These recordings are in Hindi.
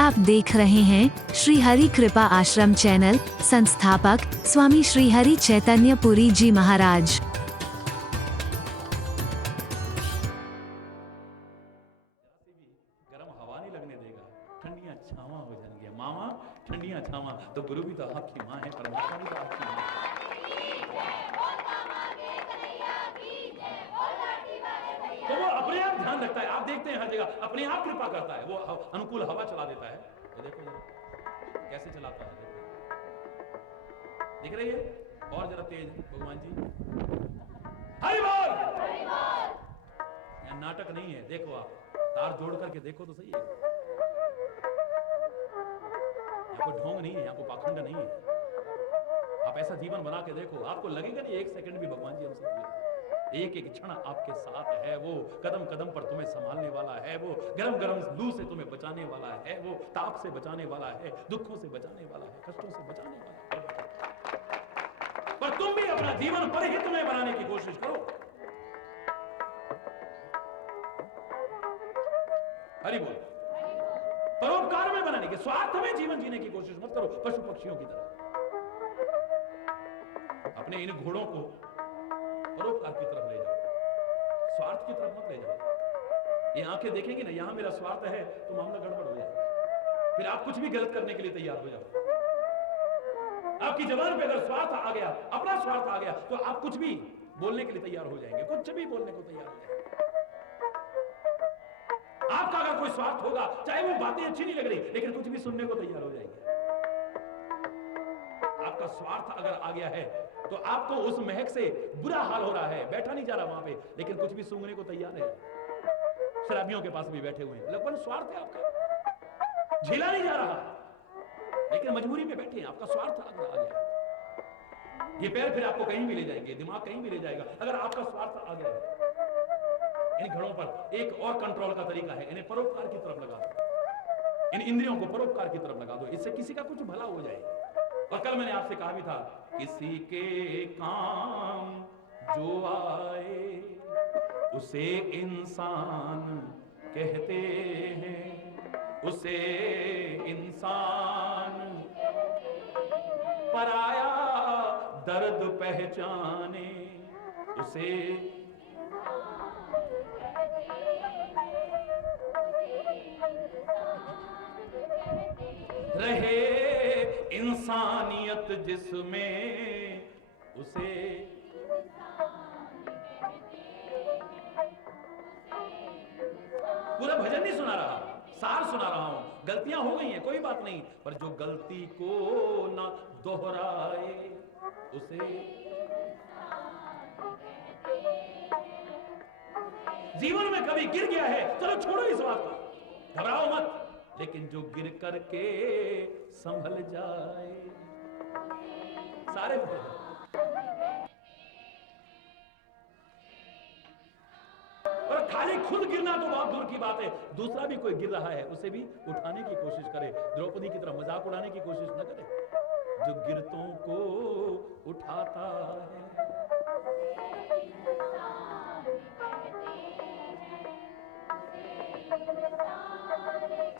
आप देख रहे हैं श्री हरि कृपा आश्रम चैनल। संस्थापक स्वामी श्री हरि चैतन्य पुरी जी महाराज। गरम हवा नहीं लगने देगा, ठंडियां छावा हो जाएंगी। मामा ठंडियां छावा, तो गुरु भी तो आपकी माँ है, परमात्मा भी तो आपकी माँ है। तो वो अपने आप ध्यान रखता है। आप देखते हैं हर जगह अपने आप कृपा करता है। वो अनुकूल हवा चला देता है। ये देखो जरा कैसे चलाता है, दिख रही है? और जरा तेज भगवान जी, हरि बोल। यहाँ नाटक नहीं है, देखो आप तार जोड़ करके देखो तो सही है। यहाँ कोई ढोंग नहीं है, यहाँ कोई पाखंड नहीं है। आप ऐसा जीवन बना के देखो, आपको लगेगा नहीं एक सेकंड भी भगवान जी हमसे दूर है। एक एक क्षण आपके साथ है। वो कदम कदम पर तुम्हें संभालने वाला है। वो गरम गरम लू से तुम्हें बचाने वाला है। वो ताप से बचाने वाला है, दुखों से बचाने वाला है, कष्टों से बचाने वाला है। पर तुम भी अपना जीवन परहित में बनाने की कोशिश करो। हरि बोल। परोपकार में बनाने के, स्वार्थ में जीवन जीने की कोशिश मत करो पशु पक्षियों की तरह। अपने इन घोड़ों को परोपकार की तरफ ले जाओ, स्वार्थ की तरफ मत ले जाओ। ये आंखें देखेंगी ना, यहां मेरा स्वार्थ है तो मामला गड़बड़ हो जाएगा। फिर आप कुछ भी गलत करने के लिए तैयार हो जाओ। आपकी जबान पे अगर स्वार्थ आ गया, अपना स्वार्थ आ गया, तो आप कुछ भी बोलने के लिए तैयार हो जाएंगे, कुछ भी बोलने को तैयार हो जाएंगे। आपका अगर कोई स्वार्थ होगा, चाहे वो बातें अच्छी नहीं लग रही, लेकिन कुछ भी सुनने को तैयार हो जाएंगे। आपका स्वार्थ अगर आ गया है तो आपको उस महक से बुरा हाल हो रहा है। बैठा नहीं जा रहा वहां पे, लेकिन कुछ भी सूंघने को तैयार है। शराबियों के पास भी बैठे हुए हैं, लगभग स्वार्थ है आपका। झेला नहीं जा रहा, लेकिन मजबूरी में बैठे हैं। आपका स्वार्थ अगर आ गया, ये पैर फिर आपको कहीं भी ले जाएंगे, दिमाग कहीं भी ले जाएगा। अगर आपका स्वार्थ आ गया है, इन घड़ों पर एक और कंट्रोल का तरीका है, इन्हें परोपकार की तरफ लगा दो। इन इंद्रियों को परोपकार की तरफ लगा दो, इससे किसी का कुछ भला हो जाए। और कल मैंने आपसे कहा भी था, किसी के काम जो आए उसे इंसान कहते हैं, उसे इंसान। पराया दर्द पहचाने उसे रहे इंसानियत जिसमें उसे। पूरा भजन नहीं सुना रहा, सार सुना रहा हूं। गलतियां हो गई हैं, कोई बात नहीं, पर जो गलती को ना दोहराए उसे। जीवन में कभी गिर गया है, चलो छोड़ो इस बात को, घबराओ मत। लेकिन जो गिर करके संभल जाए, सारे और खाली खुद गिरना तो बहुत दूर की बात है, दूसरा भी कोई गिर रहा है उसे भी उठाने की कोशिश करे। द्रौपदी की तरह मजाक उड़ाने की कोशिश न करे। जो गिरतों को उठाता है,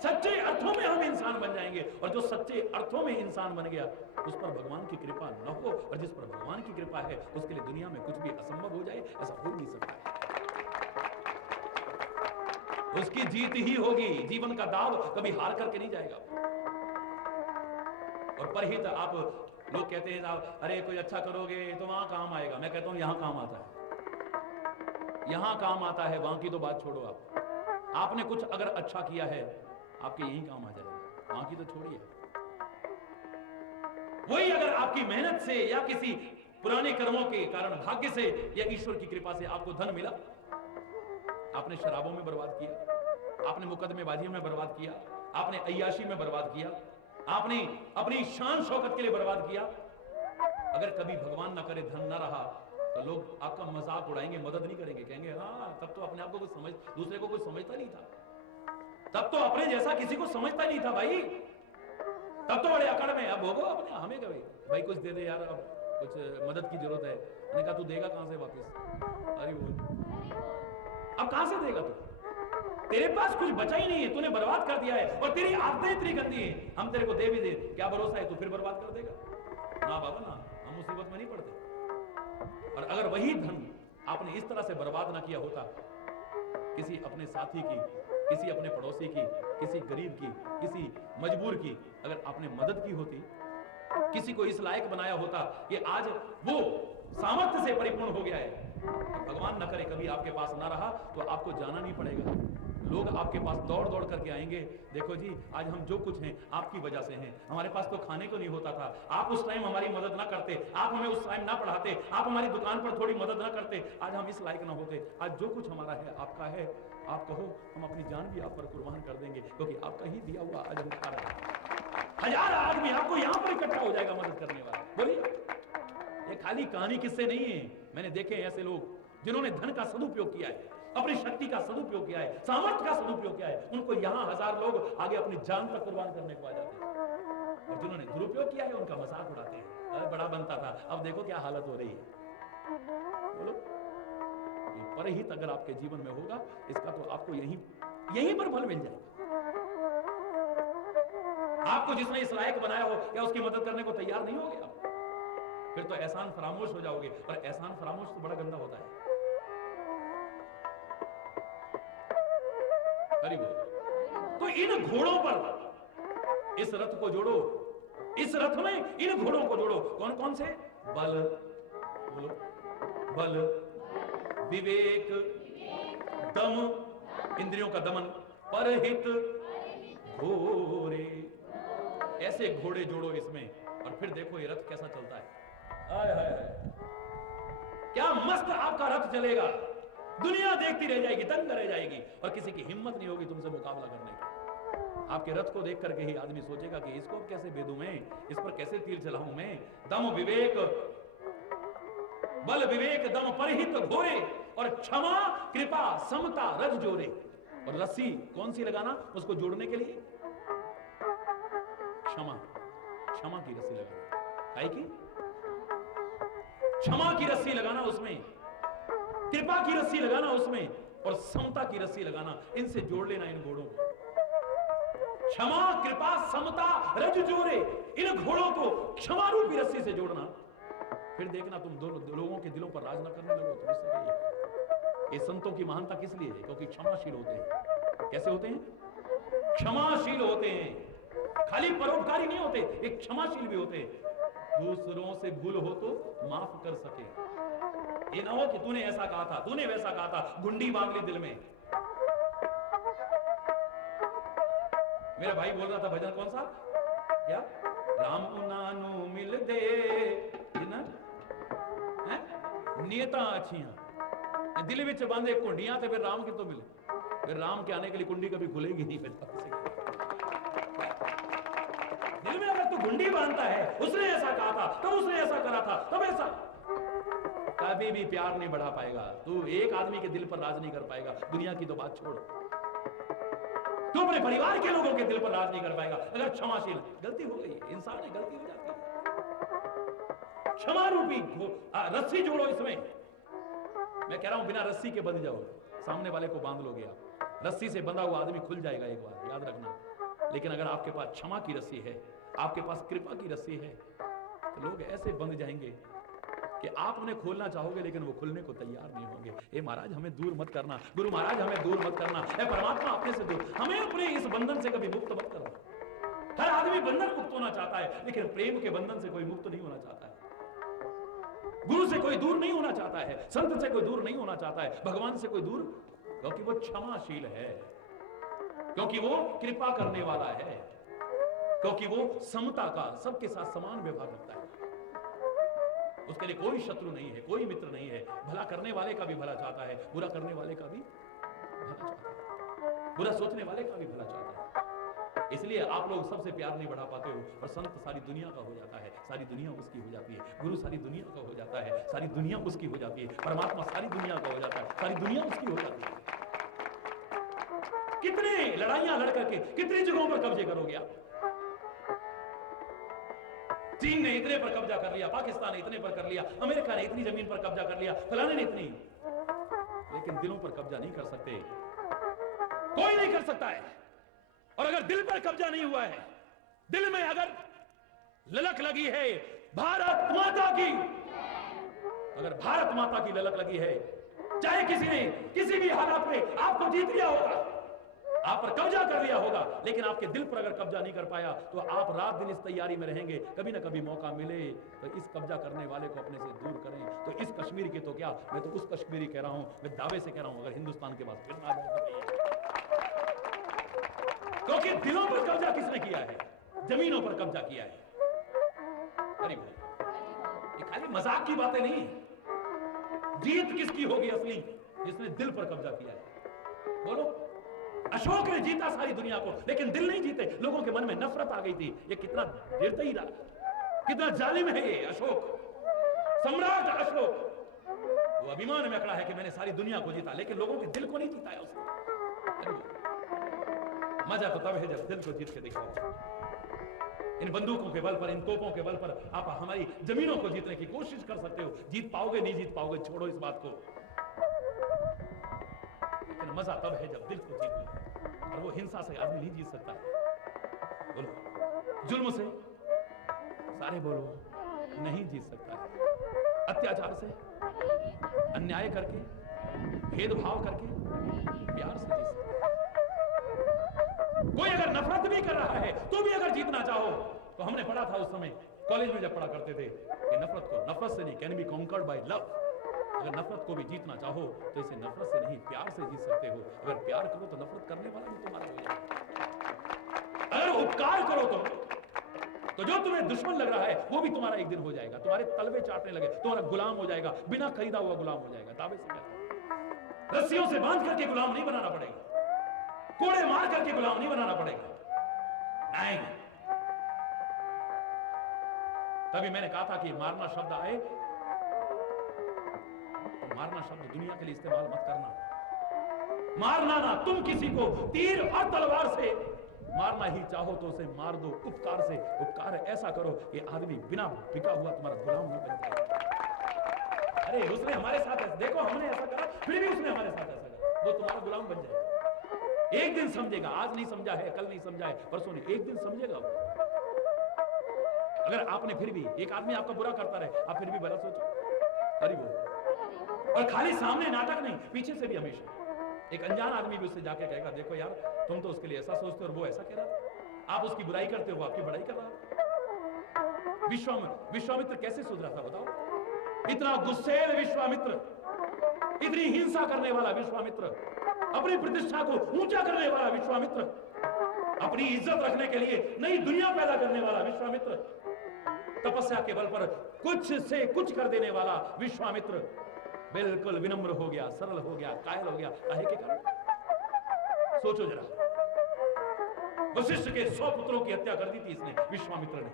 सच्चे अर्थों में हम इंसान बन जाएंगे। और जो सच्चे अर्थों में इंसान बन गया, उस पर भगवान की कृपा न हो, और जिस पर भगवान की कृपा है उसके लिए दुनिया में कुछ भी असंभव हो जाए, ऐसा हो नहीं सकता। उसकी जीत ही होगी। जीवन का दाव कभी हार करके नहीं जाएगा। और परहित आप लोग कहते हैं अरे कोई अच्छा करोगे तो वहां काम आएगा। मैं कहता हूं यहां काम आता है, यहां काम आता है, वहां की तो बात छोड़ो। आपने कुछ अगर अच्छा किया है, आपके यही काम आ जाएगा, वहां की तो छोड़िए। वही अगर आपकी मेहनत से या किसी पुराने कर्मों के कारण, भाग्य से या ईश्वर की कृपा से आपको धन मिला, आपने शराबों में बर्बाद किया, आपने मुकदमेबाजियों में बर्बाद किया, आपने अय्याशी में बर्बाद किया, आपने अपनी शान शौकत के लिए बर्बाद किया। अगर कभी भगवान ना करे धन ना रहा, तो लोग आपका मजाक उड़ाएंगे, मदद नहीं करेंगे, कहेंगे हाँ तब तो अपने आप को कुछ समझ, दूसरे को कुछ समझता नहीं था, तब तो अपने जैसा किसी को समझता नहीं था भाई, तब तो बड़े अकड़ में। अब भोगो अपने, हमें कभी भाई कुछ दे दे यार, अब कुछ मदद की जरूरत है। मैंने कहा तू देगा कहां से वापस? अरे वो अब कहां से देगा तू? तेरे पास कुछ बचा ही नहीं है, तूने बर्बाद कर दिया है और तेरी आदतें इतनी गंदी हैं, हम तेरे को दे भी दे, क्या भरोसा है तू फिर बर्बाद कर देगा? ना बाबा ना, हम मुसीबत में नहीं पड़ते। और अगर वही धन आपने इस तरह से बर्बाद ना किया होता, किसी अपने साथी की, किसी अपने पड़ोसी की, किसी गरीब की, किसी मजबूर की अगर आपने मदद की होती, किसी को इस लायक बनाया होता कि आज वो सामर्थ्य से परिपूर्ण हो गया है, तो भगवान न करे कभी आपके पास ना रहा तो आपको जाना नहीं पड़ेगा, लोग आपके पास दौड़ दौड़ करके आएंगे, देखो जी आज हम जो कुछ हैं आपकी वजह से हैं, हमारे पास तो खाने को नहीं होता था, आप उस टाइम हमारी मदद ना करते, आप हमें उस टाइम ना पढ़ाते, आप हमारी दुकान पर थोड़ी मदद ना करते, आज हम इस लायक ना होते, आज जो कुछ हमारा है आपका है, आप कहो हम अपनी जान भी आप पर कुर्बान कर देंगे, क्योंकि आपका ही दिया हुआ आज हम खा रहे हैं। 1000 आदमी आपको यहां पर इकट्ठा हो जाएगा मदद करने वाला। बोलिए, ये खाली कहानी किससे नहीं है, मैंने देखे ऐसे लोग जिन्होंने धन का सदुपयोग किया है, अपनी शक्ति का सदुपयोग किया है, सामर्थ्य का सदुपयोग किया है, उनको यहां 1000 लोग आगे अपनी जान तक कुर्बान करने को आ जाते हैं, और जिन्होंने दुरुपयोग किया है उनका मजाक उड़ाते हैं, अरे बड़ा बनता था, अब देखो क्या हालत हो रही है। बोलो, ये परहित अगर आपके जीवन में होगा, इसका तो आपको यहीं पर फल मिल जाएगा। आपको जिसने इस लायक बनाया हो, क्या उसकी मदद करने को तैयार नहीं हो गया? फिर तो एहसान फरामोश हो जाओगे, और एहसान फरामोश तो बड़ा गंदा होता है। हरि बोल। तो इन घोड़ों पर इस रथ को जोड़ो, इस रथ में इन घोड़ों को जोड़ो, कौन कौन से? बल, बोलो, बल, विवेक, दम, इंद्रियों का दमन, परहित, घोड़े, ऐसे घोड़े जोड़ो इसमें, और फिर देखो ये रथ कैसा चलता है। हाय हाय हाय, क्या मस्त आपका रथ चलेगा, दुनिया देखती रह जाएगी, दंग रह जाएगी, और किसी की हिम्मत नहीं होगी तुमसे मुकाबला करने की। आपके रथ को देख करके ही आदमी सोचेगा कि इसको कैसे भेदूं मैं, इस पर कैसे तीर चलाऊं मैं। दम विवेक, बल विवेक दम परहित घोरे, और क्षमा कृपा समता रज जोरे। और रस्सी कौन सी लगाना उसको जोड़ने के लिए? क्षमा, क्षमा की रस्सी लगाना, काहे की? क्षमा की रस्सी लगाना उसमें, कृपा की रस्सी लगाना उसमें, और समता की रस्सी लगाना, इनसे जोड़ लेना इन घोड़ों को। क्षमा कृपा समता रज जोरे, इन घोड़ों को क्षमा रूपी रस्सी से जोड़ना, फिर देखना तुम दो लोगों के दिलों पर राज न करने लगो। तो इससे क्या है? ये संतों की महानता किस लिए है? क्योंकि क्षमाशील होते हैं। कैसे होते हैं? क्षमाशील होते हैं, खाली परोपकारी नहीं होते, एक क्षमाशील भी होते हैं, दूसरों से भूल हो तो माफ कर सके। ये ना हो कि तूने ऐसा कहा था, तूने वैसा कहा था, गुंडी बांध ली दिल में। मेरा भाई बोल रहा था भजन कौन सा, क्या? राम नानू मिल दे ना, नियता अच्छियां दिल विच बांधे कुंडियां, तो फिर राम की तो मिले, फिर राम के आने के लिए कुंडी कभी खुलेगी नहीं। दिल में अगर तू गुंडी बांधता है, उसने ऐसा कहा था, तब उसने ऐसा करा था, तब ऐसा, कभी भी प्यार नहीं बढ़ा पाएगा। तू एक आदमी के दिल पर राज नहीं कर पाएगा, दुनिया की तो बात छोड़, तू अपने परिवार के लोगों के दिल पर राज नहीं कर पाएगा अगर क्षमाशील। गलती हो गई, इंसान है, गलती हो जाती है, क्षमा रूपी रस्सी जोड़ो इसमें। मैं कह रहा हूं बिना रस्सी के बंध जाओ, सामने वाले को बांध लोगे आप, रस्सी से बंधा हुआ आदमी खुल जाएगा एक बार, याद रखना। लेकिन अगर आपके पास क्षमा की रस्सी है, आपके पास कृपा की रस्सी है, तो लोग ऐसे बंध जाएंगे कि आप उन्हें खोलना चाहोगे लेकिन वो खुलने को तैयार नहीं होंगे। ए महाराज हमें दूर मत करना, गुरु महाराज हमें दूर मत करना, ए परमात्मा अपने से दूर, हमें अपने इस बंधन से कभी मुक्त मत करना। हर आदमी बंधन मुक्त होना चाहता है, लेकिन प्रेम के बंधन से कोई मुक्त नहीं होना चाहता है, गुरु से कोई दूर नहीं होना चाहता है, संत से कोई दूर नहीं होना चाहता है, भगवान से कोई दूर, क्योंकि वो क्षमाशील है, क्योंकि वो कृपा करने वाला है, क्योंकि वो समता का, सबके साथ समान व्यवहार रखता है। उसके लिए कोई शत्रु नहीं है, कोई मित्र नहीं है, भला करने वाले का भी भला चाहता है, बुरा करने वाले का भी भला चाहता है, बुरा सोचने वाले का भी भला चाहता है। इसलिए आप लोग सबसे प्यार नहीं बढ़ा पाते हो, और संत सारी दुनिया का हो जाता है, सारी दुनिया उसकी हो जाती है, गुरु सारी दुनिया का हो जाता है, सारी दुनिया उसकी हो जाती है, परमात्मा सारी दुनिया का हो जाता है, सारी दुनिया उसकी हो जाती है। कितने लड़ाइयां लड़ करके कितनी जगहों पर कब्जे करोगे आप? चीन ने इतने पर कब्जा कर लिया, पाकिस्तान ने इतने पर कर लिया, अमेरिका ने इतनी जमीन पर कब्जा कर लिया, फलाने ने इतनी, लेकिन दिलों पर कब्जा नहीं कर सकते। कोई नहीं कर सकता है। और अगर दिल पर कब्जा नहीं हुआ है, दिल में अगर ललक लगी है भारत माता की, अगर भारत माता की ललक लगी है, चाहे किसी ने किसी भी हालात में आपको जीत लिया होगा, आप पर कब्जा कर लिया होगा, लेकिन आपके दिल पर अगर कब्जा नहीं कर पाया तो आप रात दिन इस तैयारी में रहेंगे, कभी ना कभी मौका मिले तो इस कब्जा करने वाले को अपने से दूर करें। तो इस कश्मीर की तो क्या, मैं तो उस कश्मीरी कह रहा हूं, मैं दावे से कह रहा हूं, अगर हिंदुस्तान के पास फिर आ जाए, क्योंकि दिलों पर कब्जा किसने किया है? जमीनों पर कब्जा किया है। अरे भाई, ये खाली मजाक की बातें नहीं, जीत किसकी होगी असली? जिसने दिल पर कब्जा किया है। बोलो, अशोक ने जीता सारी दुनिया को, लेकिन दिल नहीं जीते। लोगों के मन में नफरत आ गई थी। ये कितना निर्दयी रहा, कितना जालिम है ये अशोक, सम्राट अशोक। वो अभिमान में अकड़ा है कि मैंने सारी दुनिया को जीता, लेकिन लोगों के दिल को नहीं जीता है उसने। मजा तो तब है जब दिल को जीत के दिखाओ। इन बंदूकों के बल पर, इन तोपों के बल पर आप हमारी जमीनों को जीतने की कोशिश कर सकते हो। जीत पाओगे नहीं जीत पाओगे, छोड़ो इस बात को। लेकिन मजा तब है जब दिल को जीत लो, और वो हिंसा से आदमी नहीं जीत सकता है। बोलो, जुल्म से, सारे बोलो, नहीं जीत सकता है। अत्याचार से, अन्याय करके, भेदभाव करके, प्यार से जीत सकता है। कोई अगर नफरत भी कर रहा है तो भी अगर जीतना चाहो, तो हमने पढ़ा था उस समय कॉलेज में जब पढ़ा करते थे कि नफरत से नहीं, can be conquered by love. अगर नफरत को भी जीतना चाहो तो इसे नफरत से नहीं, प्यार से जीत सकते हो। अगर प्यार करो तो नफरत करने वाला भी तुम्हारा हो जाएगा। अगर उपकार करो तो जो तुम्हें दुश्मन लग रहा है वो भी तुम्हारा एक दिन हो जाएगा, तुम्हारे तलवे चाटने लगे, तुम्हारा गुलाम हो जाएगा, बिना खरीदा हुआ गुलाम हो जाएगा। दावे से कहता, रस्सियों से बांध करके गुलाम नहीं बनाना पड़ेगा, कोड़े मार करके गुलाम नहीं बनाना पड़ेगा। नहीं, तभी मैंने कहा था कि मारना शब्द आए तो मारना शब्द दुनिया के लिए इस्तेमाल मत करना। मारना ना, तुम किसी को तीर और तलवार से मारना ही चाहो तो उसे मार दो उपकार से। उपकार ऐसा करो कि आदमी बिना बिका हुआ तुम्हारा गुलाम न बन जाए। अरे उसने हमारे साथ ऐसा, देखो हमने ऐसा करा, फिर भी उसने हमारे साथ ऐसा करा, वो तुम्हारा गुलाम बन जाए। एक दिन समझेगा, आज नहीं समझा है, कल नहीं समझा है, परसों नहीं, एक दिन समझेगा वो। अगर आपने फिर भी, एक आदमी आपका बुरा करता रहे, आप फिर भी भला सोचो। अरे वो, और खाली सामने नाटक नहीं, पीछे से भी हमेशा एक अनजान आदमी भी उससे जाके कहेगा, देखो यार तुम तो उसके लिए ऐसा सोचते हो और वो ऐसा कह रहा, आप उसकी बुराई करते हो, वो आपकी बड़ाई कर रहा। विश्वामित्र कैसे सुधरा था बताओ? इतना गुस्सेल विश्वामित्र, इतनी हिंसा करने वाला विश्वामित्र, अपनी प्रतिष्ठा को ऊंचा करने वाला विश्वामित्र, अपनी इज्जत रखने के लिए नई दुनिया पैदा करने वाला विश्वामित्र, तपस्या के बल पर कुछ से कुछ कर देने वाला विश्वामित्र बिल्कुल विनम्र हो गया, सरल हो गया, कायल हो गया। काहे के कारण? सोचो जरा, वशिष्ठ के 100 पुत्रों की हत्या कर दी थी इसने, विश्वामित्र ने,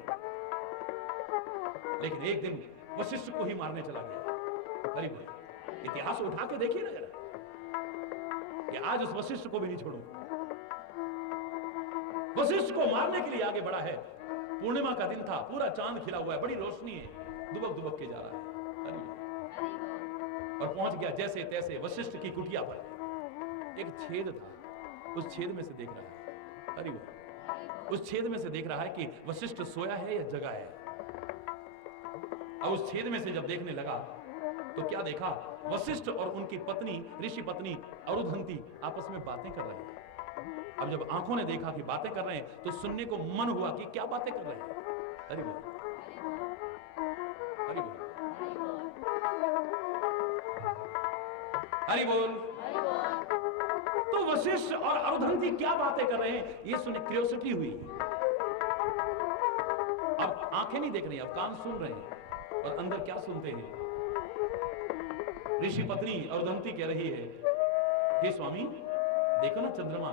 लेकिन एक दिन वशिष्ठ को ही मारने चला गया। गरीब, इतिहास उठा के देखिए ना जरा, कि आज उस वशिष्ठ को भी नहीं छोड़ूंगा। वशिष्ठ को मारने के लिए आगे बढ़ा है। पूर्णिमा का दिन था, पूरा चांद खिला हुआ है, बड़ी रोशनी है, दुबक दुबक के जा रहा है, और पहुंच गया जैसे तैसे वशिष्ठ की कुटिया पर। एक छेद था, उस छेद में से देख रहा है, अरे वो उस छेद में से देख रहा है कि वशिष्ठ सोया है या जगा है। अब उस छेद में से जब देखने लगा तो क्या देखा? वशिष्ठ और उनकी पत्नी, ऋषि पत्नी अरुधंती आपस में बातें कर रहे हैं। अब जब आंखों ने देखा कि बातें कर रहे हैं तो सुनने को मन हुआ कि क्या बातें कर रहे हैं। अरे वो, अरे वो, हरि बोल। तो वशिष्ठ और अरुधंती क्या बातें कर रहे हैं ये सुने क्यूरियोसिटी हुई। अब आंखें नहीं देख रही, अब कान सुन रहे हैं, और अंदर क्या सुनते हैं? ऋषि पत्नी अरुधंती कह रही है, हे स्वामी देखो ना चंद्रमा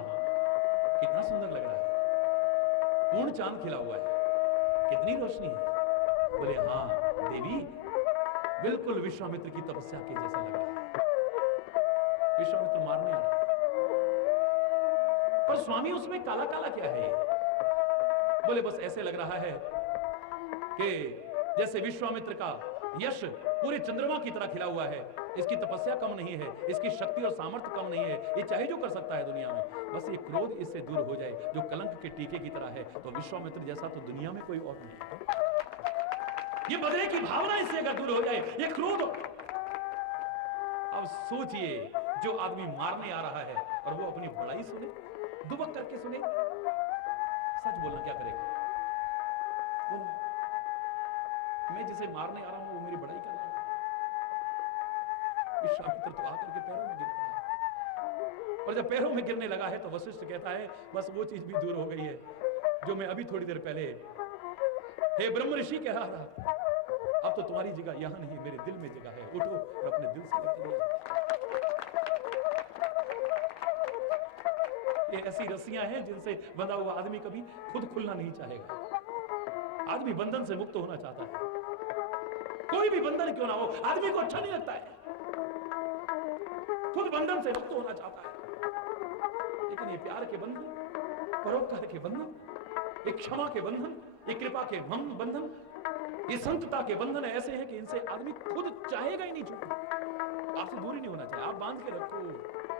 कितना सुंदर लग रहा है, पूर्ण चांद खिला हुआ है, कितनी रोशनी है। बोले हाँ देवी, बिल्कुल विश्वामित्र की तपस्या के जैसा लग रहा है। विश्वामित्र मारने आ रहा है, पर स्वामी उसमें काला काला क्या है? बोले बस ऐसे लग रहा है कि जैसे विश्वामित्र का यश पूरे चंद्रमा की तरह खिला हुआ है, इसकी तपस्या कम नहीं है, इसकी शक्ति और सामर्थ्य कम नहीं है, ये चाहे जो कर सकता है दुनिया में, बस ये क्रोध इससे दूर हो जाए जो कलंक के टीके की तरह है, तो विश्वामित्र जैसा तो दुनिया में कोई और नहीं। ये बदले की भावना इससे अगर दूर हो जाए, ये क्रोध। अब सोचिए, जो आदमी मारने आ रहा है और वो अपनी बड़ाई सुने, दुबक करके सुने, सच बोलना क्या करेगा? बोलो, मैं जिसे मारने आ रहा हूं वो मेरी बड़ाई कर रहा है। विश्वामित्र तो आकर के पैरों में गिर पड़ा, और जब पैरों में गिरने लगा है तो वशिष्ठ कहता है बस वो चीज भी दूर हो गई है जो मैं अभी थोड़ी देर पहले हे ब्रह्म ऋषि कह रहा था। अब तो तुम्हारी जगह यहां नहीं, मेरे दिल में जगह है, उठो और अपने दिल से निकलो। ये ऐसी रस्सियां हैं जिनसे बंधा हुआ आदमी कभी खुद खुलना नहीं चाहेगा। आदमी बंधन से मुक्त होना चाहता है, कोई भी बंधन क्यों ना हो, आदमी को अच्छा नहीं लगता है, खुद बंधन से मुक्त होना चाहता है। लेकिन ये प्यार के बंधन, परोपकार के बंधन, ये क्षमा के बंधन, ये कृपा के बंधन, ये संतता के बंधन ऐसे हैं कि इनसे आदमी खुद चाहेगा ही नहीं छूटना। आपसे दूर ही नहीं होना चाहिए, आप बांध के रखो,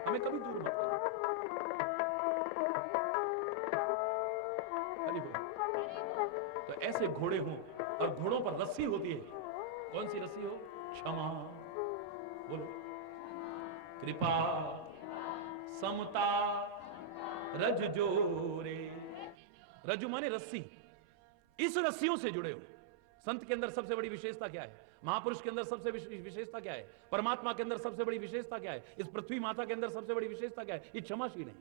हमें कभी दूर मत करो। हरि बोल। तो ऐसे घोड़े हों, और घोड़ों पर रस्सी होती है, कौन सी रस्सी हो? क्षमा, बोलो, कृपा, समता, रज जोरे। रज्जु माने रस्सी, इस रस्सियों से जुड़े हो। संत के अंदर सबसे बड़ी विशेषता क्या है? महापुरुष के अंदर सबसे विशेषता क्या है? परमात्मा के अंदर सबसे बड़ी विशेषता क्या है? इस पृथ्वी माता के अंदर सबसे बड़ी विशेषता क्या है? ये क्षमाशील है,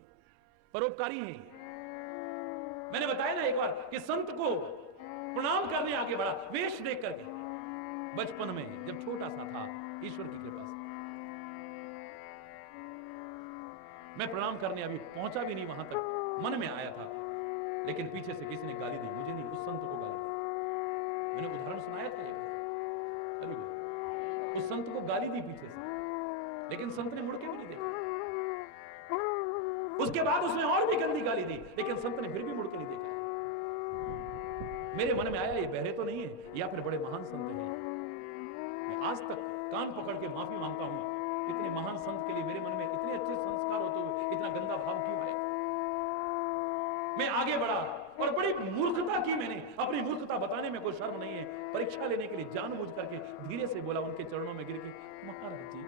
परोपकारी है। मैंने बताया ना एक बार कि संत को प्रणाम करने आगे बढ़ा, वेश देख करके, बचपन में जब छोटा सा था, ईश्वर की कृपा से मैं प्रणाम करने अभी पहुंचा भी नहीं वहां तक, मन में आया था, लेकिन पीछे से किसी ने गाली दी, मुझे नहीं, उस संत को गाली दी। मैंने उदाहरण सुनाया था एक, अरे वो उस संत को गाली दी पीछे से, लेकिन संत ने मुड़ के भी नहीं देखा। उसके बाद उसने और भी गंदी गाली दी, लेकिन संत ने फिर भी मुड़ के नहीं देखा। मेरे मन में आया ये बहरे तो नहीं है, या फिर बड़े महान संत हैं। मैं आज तक कान पकड़ के माफी मांगता हूं, इतने महान संत के लिए मेरे मन में इतने अच्छे संस्कार होते हुए इतना गंदा भाव क्यों आया? मैं आगे बढ़ा और बड़ी मूर्खता की मैंने, अपनी मूर्खता बताने में कोई शर्म नहीं है। परीक्षा लेने के लिए जानबूझ करके धीरे से बोला, उनके चरणों में गिर के, महाराज जी।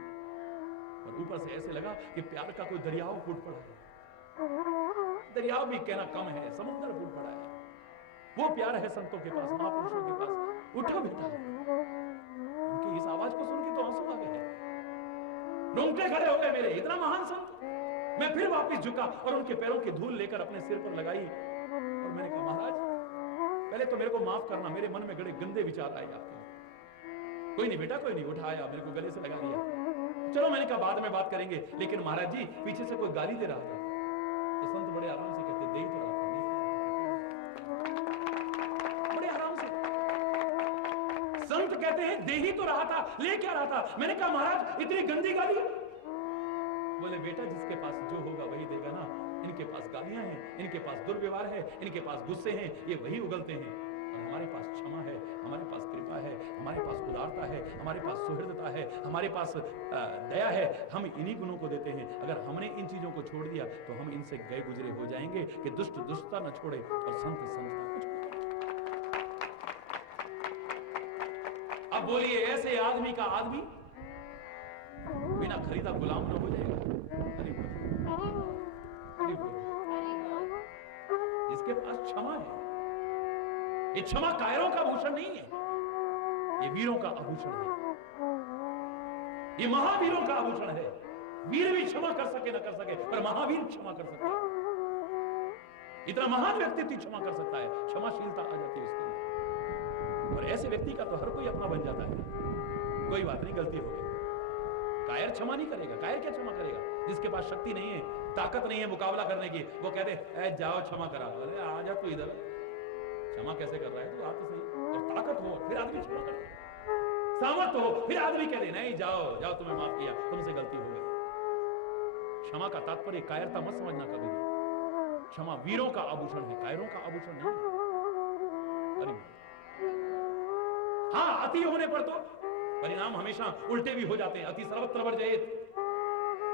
और ऊपर से ऐसे लगा कि प्यार का कोई दरियाव फूट पड़ा है। दरियाव भी कहना कम है, समुद्र फूट पड़ा है। वो प्यार है संतों के पास, महापुरुषों के पास। उठा बेटा, उनकी इस आवाज को सुन के तो आंसू आ गए, रोंगटे खड़े हो गए मेरे। इतना महान संत। मैं फिर वापस झुका और उनके पैरों की धूल लेकर अपने सिर पर लगाई, और मैंने कहा, महाराज पहले तो मेरे को माफ करना, मेरे मन में बड़े गंदे विचार आए आपके। कोई नहीं बेटा, कोई नहीं। उठाया, मेरे को गले से लगा लिया। चलो, मैंने कहा बाद में बात करेंगे, लेकिन महाराज जी पीछे से कोई गाली दे रहा था। तो संत बड़े आराम से कहते, दे ही तो रहा था, बड़े आराम से संत कहते हैं, दे ही तो रहा था, ले क्या रहा था? मैंने कहा, महाराज इतनी गंदी गाली? बोले, बेटा जिसके पास जो होगा वही देगा ना। इनके पास गालियां हैं, इनके पास दुर्व्यवहार है, इनके पास गुस्से हैं, ये वही उगलते हैं। और हमारे पास क्षमा है, हमारे पास कृपा है, हमारे पास उदारता है, हमारे पास सुहृदता है, हमारे पास दया है। हम इन्हीं गुणों को देते हैं। अगर हमने इन चीजों को छोड़ दिया तो हम इनसे गए गुजरे हो जाएंगे कि दुष्ट दुष्टता न छोड़े और संत संतता को छोड़े। अब बोलिए, ऐसे आदमी का आदमी बिना खरीदा गुलाम न हो जाएगा? जिसके पास क्षमा है, ये क्षमा कायरों का आभूषण नहीं है, ये वीरों का आभूषण है, ये महावीरों का आभूषण है। वीर भी क्षमा कर सके न कर सके, पर महावीर क्षमा कर सकता है। इतना महान व्यक्ति क्षमा कर सकता है, क्षमाशीलता आ जाती है उसके अंदर। और ऐसे व्यक्ति का तो हर कोई अपना बन जाता है। कोई बात नहीं, गलती हो गई। कायर क्षमा नहीं करेगा। कायर क्या क्षमा करेगा? जिसके पास शक्ति नहीं है, ताकत नहीं है मुकाबला करने की, वो कहते ऐ जाओ क्षमा करा। अरे आ जा तू इधर, क्षमा कैसे कर रहा है? तो आ तो सही। और ताकत हो फिर आदमी क्षमा कर दे, सामर्थ्य हो फिर आदमी कह दे, नहीं जाओ जाओ, तुम्हें माफ किया, तुमसे गलती हो गई। क्षमा का तात्पर्य कायरता मत समझना कभी भी। क्षमा वीरों का आभूषण है, कायरों का आभूषण नहीं। हाँ, अति होने पर तो परिणाम हमेशा उल्टे भी हो जाते हैं। अति सर्वत्र वर्जयेत।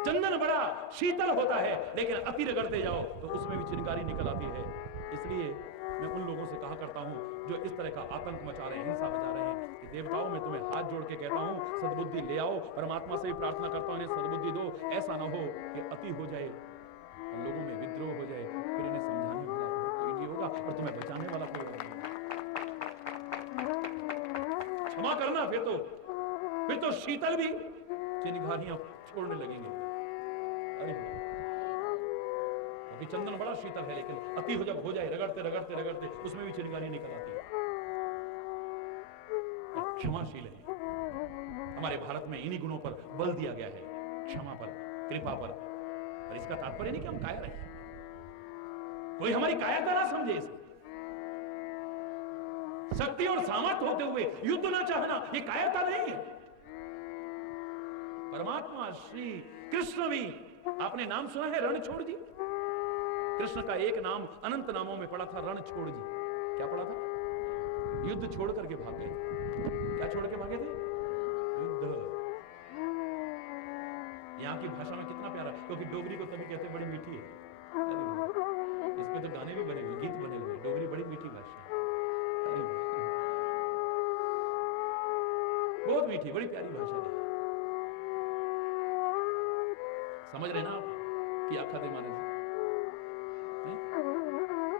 चंदन बड़ा शीतल होता है, लेकिन अति रगड़ते जाओ तो उसमें भी चिंगारी निकल आती है। इसलिए मैं उन लोगों से कहा करता हूं जो इस तरह का आतंक मचा रहे हैं, हिंसा मचा रहे हैं, कि देवताओं मैं तुम्हें हाथ जोड़ के कहता हूं सद्बुद्धि ले आओ। परमात्मा से भी प्रार्थना करता हूं इन्हें सद्बुद्धि दो। ऐसा ना हो कि अति हो जाए और लोगों में विद्रोह हो जाए, फिर इन्हें समझाने वाला कोई नहीं होगा और तुम्हें बचाने वाला कोई नहीं होगा। क्षमा करना, फिर तो शीतल भी चिंगारियां छोड़ने लगेंगे। अरे क्योंकि चंदन बड़ा शीतल है, लेकिन अति हो जब हो जाए, रगड़ते रगड़ते रगड़ते उसमें भी चिंगारी निकल आती है। क्षमाशील है। हमारे भारत में इन्हीं गुणों पर बल दिया गया है, क्षमा पर, कृपा पर। और इसका तात्पर्य नहीं कि हम कायर हैं, कोई हमारी कायरता ना समझे इसे। शक्ति और सामर्थ्य होते हुए युद्ध न चाहना ये कायरता नहीं है। परमात्मा श्री कृष्ण भी, आपने नाम सुना है रणछोड़ जी? कृष्ण का एक नाम अनंत नामों में पड़ा था, रणछोड़ जी। क्या पड़ा था? युद्ध छोड़ करके भाग गए थे। क्या छोड़ के भागे थे? युद्ध। यहाँ की भाषा में कितना प्यारा, क्योंकि डोगरी को तभी कहते बड़ी मीठी है। इस पे तो गाने भी बने हुए, गीत बने हुए। डोगरी बड़ी मीठी भाषा है, बहुत मीठी, बड़ी प्यारी भाषा है। समझ रहे ना आप कि आखा दे माने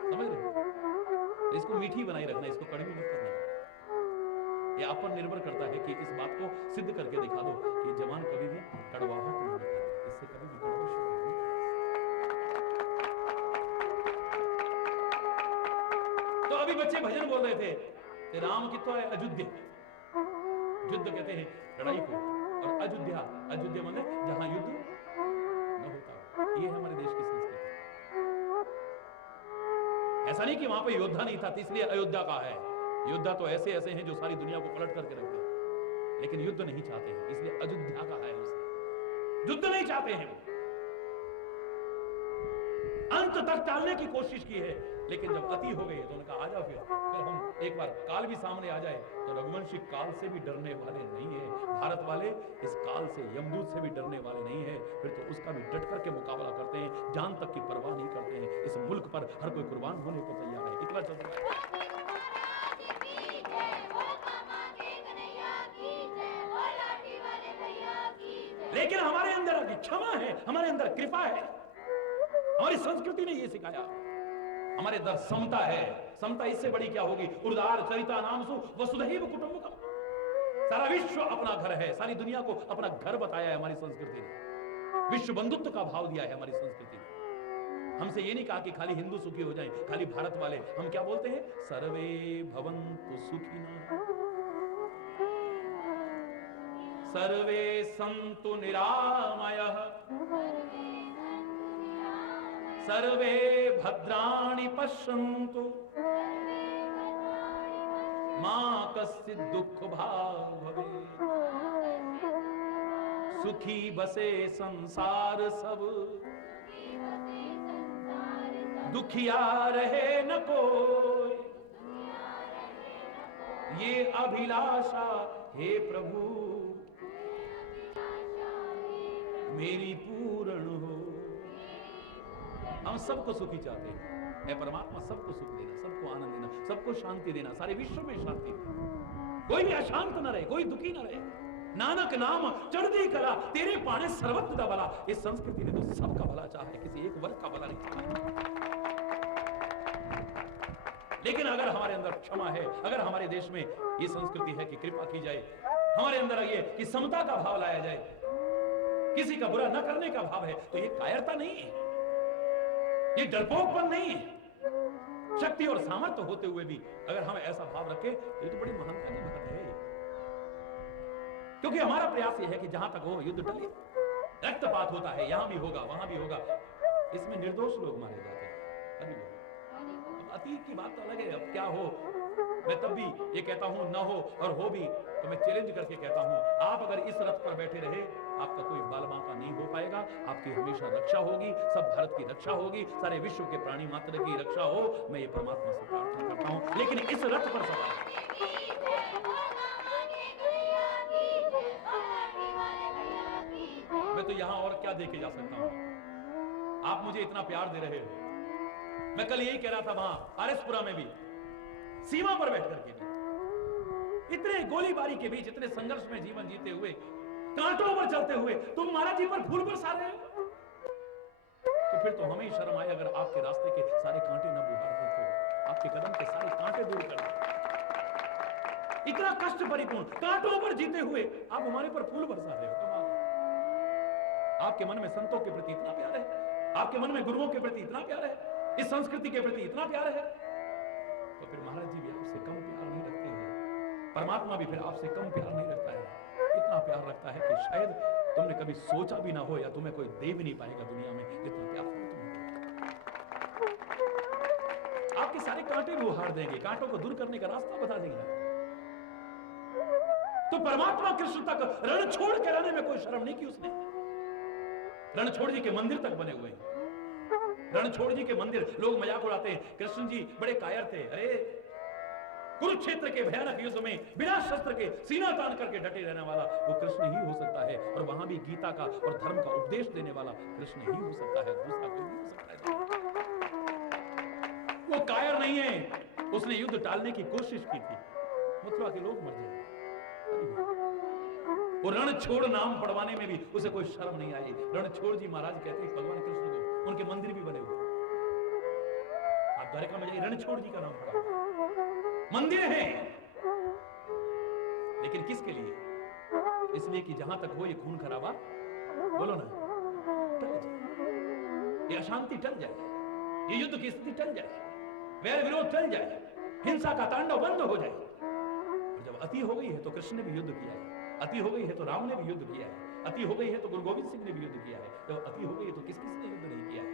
समझ रहे? इसको मीठी बनाई रखना, इसको कड़वी मत करना। ये आप पर निर्भर करता है कि इस बात को सिद्ध करके दिखा दो कि जवान कभी भी कड़वाहट नहीं करता, इससे कभी भी कड़वा शब्द नहीं। तो अभी बच्चे भजन बोल रहे थे कि राम कितो है अयोध्या। युद्ध कहते हैं लड़ाई को, और अयोध्या, अयोध्या माने जहां युद्ध न होता। ये है हमारे देश की संस्कृति। ऐसा नहीं कि वहां पे योद्धा नहीं था इसलिए अयोध्या का है। योद्धा तो ऐसे ऐसे हैं जो सारी दुनिया को पलट करके रख दे, लेकिन युद्ध नहीं चाहते हैं, इसलिए अयोध्या का है उसे। युद्ध नहीं चाहते हैं, अंत तक टालने की कोशिश की है, लेकिन जब अति हो गई तो उन्होंने कहा आ जाओ, फिर हम एक बार काल भी सामने आ जाए तो रघुवंशी काल से भी डरने वाले नहीं है। भारत वाले इस काल से, यमदूत से भी डरने वाले नहीं है। फिर तो उसका भी डट करके मुकाबला करते हैं, जान तक की परवाह नहीं करते हैं। इस मुल्क पर हर कोई कुर्बान होने को तैयार है। इतना चल रहा है। लेकिन हमारे अंदर क्षमा है, हमारे अंदर कृपा है, हमारी संस्कृति ने ये सिखाया। हमारे अंदर समता है। समता इससे बड़ी क्या होगी? उदार चरिता नामसु वसुधैव कुटुंबकम। सारा विश्व अपना घर है, सारी दुनिया को अपना घर बताया है हमारी संस्कृति ने। विश्व बंधुत्व का भाव दिया है हमारी संस्कृति ने। हमसे ये नहीं कहा कि खाली हिंदू सुखी हो जाएं, खाली भारत वाले। हम क्या बोलते हैं? सर्वे भवन्तु सुखिनः, सर्वे सन्तु निरामयः, सर्वे भद्राणि पश्यन्तु, मां कश्चित् दुःख भाग् भवेत्। सुखी बसे संसार सब, दुखिया रहे न कोई। ये अभिलाषा हे प्रभु मेरी पूर्ण हो। हम सबको सुखी चाहते हैं, हे परमात्मा सबको सुख देना, सबको आनंद देना, सबको शांति देना, सारे विश्व में शांति देना। कोई भी अशांत न रहे, कोई दुखी न रहे। नानक नाम चढ़ती कला, तेरे पाने सर्वत्र दा भला। इस संस्कृति ने तो सबका भला चाहा है, किसी एक वर्ग का भला नहीं चाहा। लेकिन अगर हमारे अंदर क्षमा है, अगर हमारे देश में ये संस्कृति है कि कृपा की जाए, हमारे अंदर ये कि समता का भाव लाया जाए, किसी का बुरा न करने का भाव है, तो ये कायरता नहीं है, ये डरपोकपन नहीं है। शक्ति और सामर्थ्य होते हुए भी अगर हम ऐसा भाव रखें तो ये तो बड़ी महानता की बात है। क्योंकि हमारा प्रयास ये है कि जहां तक हो युद्ध टले। रक्तपात होता है, यहां भी होगा, वहां भी होगा, इसमें निर्दोष लोग मारे जाते हैं। अब अतीत की बात तो अलग है। अब क्या हो, मैं तब भी ये कहता हूं न हो, और हो भी तो मैं चैलेंज करके कहता हूं, आप अगर इस रथ पर बैठे रहे, आपका कोई बाल बांका नहीं हो पाएगा। आपकी हमेशा रक्षा होगी, सब भारत की रक्षा होगी, सारे विश्व के प्राणी मात्र की रक्षा हो, मैं ये परमात्मा से प्रार्थना करता हूं। लेकिन इस रथ पर सवार तो यहां और क्या देखे जा सकता हूं। आप मुझे इतना प्यार दे रहे हो। मैं कल यही कह रहा था वहां आरएसपुरा में भी, सीमा पर बैठ करके भी, इतने गोलीबारी के बीच, इतने संघर्ष में जीवन जीते हुए, कांटों पर चलते हुए तुम महाराज जी पर फूल बरसा रहे हो। तो फिर तो हमें ही शर्म आए अगर आपके रास्ते के सारे कांटे न बुहार दे, तो आपके कदम के सारे कांटे दूर कर दे। इतना कष्ट परिपूर्ण कांटों पर जीते हुए आप हमारे पर फूल बरसा रहे हो। कमाल है। आपके मन में संतों के प्रति इतना प्यार है, आपके मन में गुरुओं के प्रति इतना प्यार है, इस संस्कृति के प्रति इतना प्यार है, तो फिर महाराज जी भी आपसे कम प्यार नहीं रखते हैं। परमात्मा भी फिर आपसे कम प्यार नहीं रखता है। इतना प्यार रखता है कि शायद तुमने कभी सोचा भी ना हो, या तुम्हें कोई दे भी नहीं पाएगा दुनिया में, जितना प्यार हो तुम्हें। आपके सारे कांटे भी उहाड़ देंगे, कांटों को दूर करने का रास्ता बता देंगे। तो परमात्मा कृष्ण तक रण छोड़ के रहने में कोई शर्म नहीं की उसने। रणछोड़ जी के मंदिर तक बने हुए हैं। रणछोड़ जी के मंदिर, लोग मजाक उड़ाते हैं, कृष्ण जी बड़े कायर थे। अरे कुरुक्षेत्र के भयानक युद्ध में बिना शस्त्र के सीना तान करके डटे रहने वाला वो कृष्ण ही हो सकता है, और वहां भी गीता का और धर्म का उपदेश देने वाला कृष्ण ही हो सकता है, दूसरा कोई नहीं हो सकता है। वो कायर नहीं है, उसने युद्ध टालने की कोशिश की थी, मथुरा के लोग मर जाए। वो रणछोड़ नाम पढ़वाने में भी उसे कोई शर्म नहीं आई। रणछोड़ जी महाराज कहते हैं भगवान कृष्ण को, उनके मंदिर भी बने हुए। आप द्वारका में जाइए, रणछोड़ जी का नाम पढ़ा, मंदिर है, लेकिन किसके लिए? इसलिए कि जहां तक हो ये खून खराबा, बोलो ना, टल जाए, ये अशांति टल जाए, ये युद्ध की स्थिति टल जाए, वैर विरोध टल जाए, हिंसा का तांडव बंद हो जाए। और जब अति हो गई है तो कृष्ण ने भी युद्ध किया है, अति हो गई है तो राम ने भी युद्ध किया है, अति हो गई है तो गुरु गोविंद सिंह ने भी युद्ध किया है, जब अति हो गई है तो किस किस ने युद्ध नहीं किया है।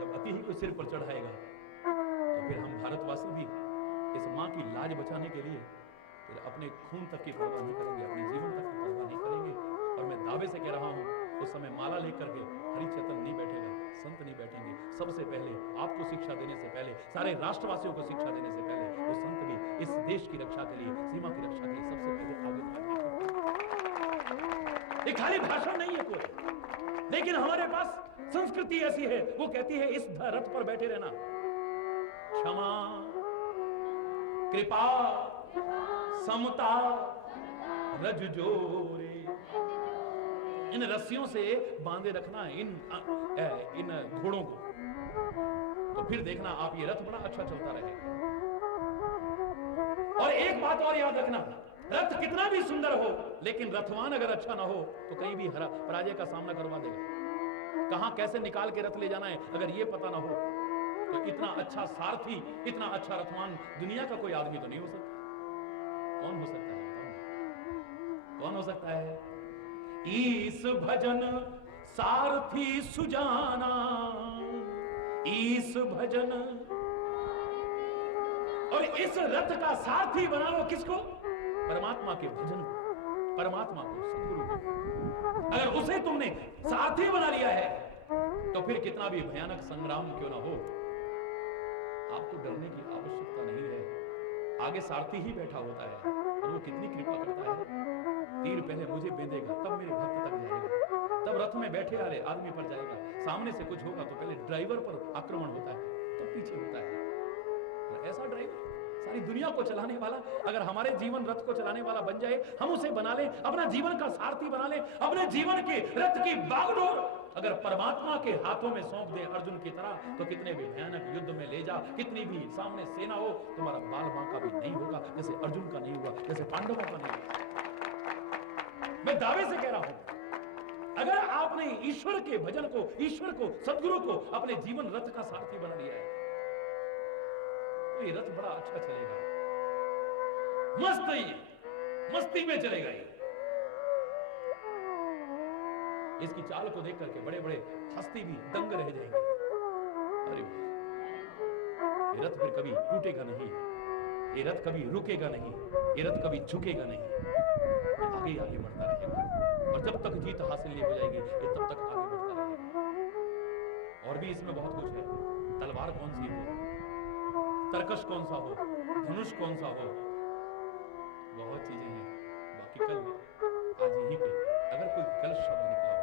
जब अति ही को सिर पर चढ़ाएगा तो फिर हम भारतवासी भी इस मां की लाज बचाने के लिए फिर अपने खून तक की परवाह नहीं करेंगे, अपने जीवन तक की परवाह नहीं करेंगे। और मैं दावे से कह रहा हूं, उस समय माला लेकर के हरिचेतन नहीं बैठेगा, संत नहीं बैठेंगे। सबसे पहले आपको शिक्षा देने से पहले, सारे राष्ट्रवासियों को शिक्षा देने से पहले वो संत भी इस देश की रक्षा के लिए, सीमा की रक्षा के लिए सबसे पहले आगे। ये खाली भाषण नहीं है कोई, लेकिन हमारे पास संस्कृति ऐसी है, वो कहती है इस रथ पर बैठे रहना, क्षमा, कृपा, समता, रज जोरे, इन रस्सियों से बांधे रखना इन घोड़ों को, तो फिर देखना आप ये रथ बड़ा अच्छा चलता रहेगा। और एक बात और याद रखना, रथ कितना भी सुंदर हो, लेकिन रथवान अगर अच्छा ना हो तो कहीं भी पराजय का सामना करवा देगा। कहां कैसे निकाल के रथ ले जाना है अगर ये पता ना हो, तो इतना अच्छा सारथी, इतना अच्छा रथवान दुनिया का कोई आदमी तो नहीं हो सकता। कौन हो सकता है? कौन हो सकता है? ईस भजन सारथी सुजाना, ईस भजन। और इस रथ का सारथी बना लो किसको? परमात्मा के भजन को, परमात्मा को, सदगुरु को। अगर उसे तुमने सारथी बना लिया है तो फिर कितना भी भयानक संग्राम क्यों ना हो, आपको डरने की आवश्यकता नहीं है। आगे सारथी ही बैठा होता है और वो कितनी कृपा करता है। तीर पहले मुझे बेंधेगा तब मेरे भक्त तक जाएगा, तब रथ में बैठे वाले आदमी पर जाएगा। सामने से कुछ होगा तो पहले ड्राइवर पर आक्रमण होता है, तब पीछे होता है। और ऐसा ड्राइवर सारी दुनिया को चलाने वाला अगर हमारे जीवन रथ को चलाने वाला बन जाए, हम उसे बना ले, अपना जीवन का सारथी बना ले, अपने जीवन के रथ की बागडोर अगर परमात्मा के हाथों में सौंप दे अर्जुन की तरह, तो कितने भी भयानक युद्ध में ले जा, कितनी भी सामने सेना हो, तुम्हारा बाल बांका भी नहीं होगा, जैसे अर्जुन का नहीं हुआ, जैसे पांडवों का नहीं हुआ। मैं दावे से कह रहा हूं, अगर आपने ईश्वर के भजन को, ईश्वर को, सदगुरु को अपने जीवन रथ का सारथी बना लिया है, तो ये रथ बड़ा अच्छा चलेगा, मस्ती में चलेगा। ये इसकी चाल को देख करके बड़े बड़े हस्ती भी दंग रह जाएंगे। अरे ये रथ फिर कभी टूटेगा नहीं, ये रथ कभी रुकेगा नहीं, ये रथ कभी झुकेगा नहीं, ये आगे आगे बढ़ता रहेगा। और जब तक जीत हासिल नहीं हो जाएगी, ये तब तक आगे बढ़ता रहेगा। और भी इसमें बहुत कुछ है। तलवार कौन सी हो, तरकश कौन सा हो, धनुष कौन सा हो, बहुत चीजें हैं। बाकी कल आज यहीं पे अगर कोई गलत शब्द निकला हो